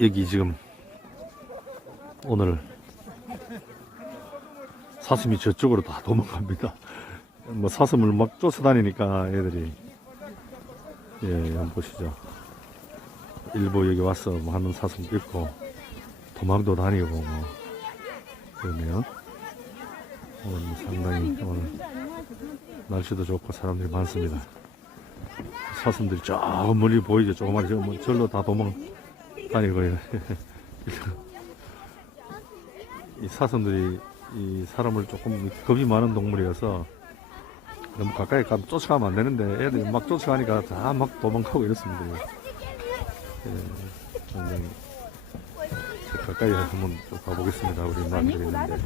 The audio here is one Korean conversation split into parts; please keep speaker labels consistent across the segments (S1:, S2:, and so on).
S1: 여기 지금 오늘 사슴이 저쪽으로 다 도망갑니다. 뭐 사슴을 막 쫓아다니니까 애들이 예 한번 보시죠. 일부 여기 와서 뭐 하는 사슴도 있고 도망도 다니고 뭐 그러네요. 오늘 상당히 오늘 날씨도 좋고 사람들이 많습니다. 사슴들이 저 멀리 보이죠. 조그마리 저 뭐, 절로 다 도망 다니고 이 사슴들이 이 사람을 조금 겁이 많은 동물이어서 너무 가까이 가면 쫓아가면 안 되는데 애들이 막 쫓아가니까 다 막 도망가고 이렇습니다. 예, 굉장히 저 가까이 한번 좀 가보겠습니다. 우리 남들이 있는데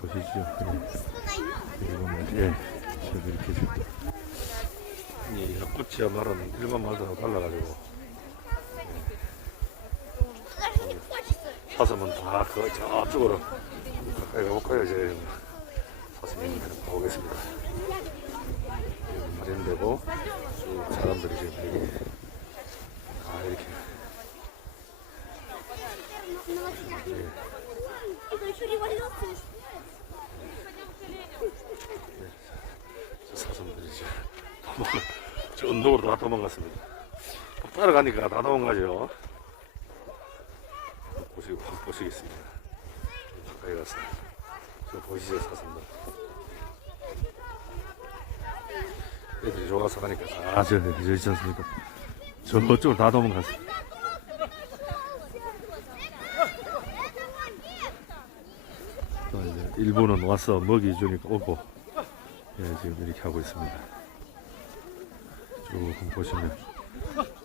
S1: 보시죠. 예. 이거 뭐, 예, 저도 이렇게 꽃이야 말은 일반 말들하고 달라가지고 사슴은 다그 저쪽으로 가까이 가볼까요? 이제 사슴이 가보겠습니다. 마련되고 쭉 사람들이 지금 여기 다 이렇게 저 사슴들이 이제 도망 저 언덕으로 다 도망갔습니다. 따라가니까 다 도망가죠. 보시고 보시겠습니다. 가까이 가서 저 보시죠 사슴들. 애들이 좋아서 가니까 다저 저 있지 않습니까? 저쪽으로 다 도망갔어요. 일부는 와서 먹이 주니까 오고 예, 지금 이렇게 하고 있습니다. 조금 보시면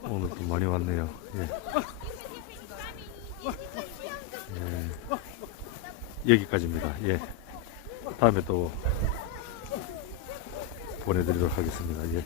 S1: 오늘 또 많이 왔네요. 예. 예. 여기까지입니다. 예. 다음에 또 보내드리도록 하겠습니다. 예.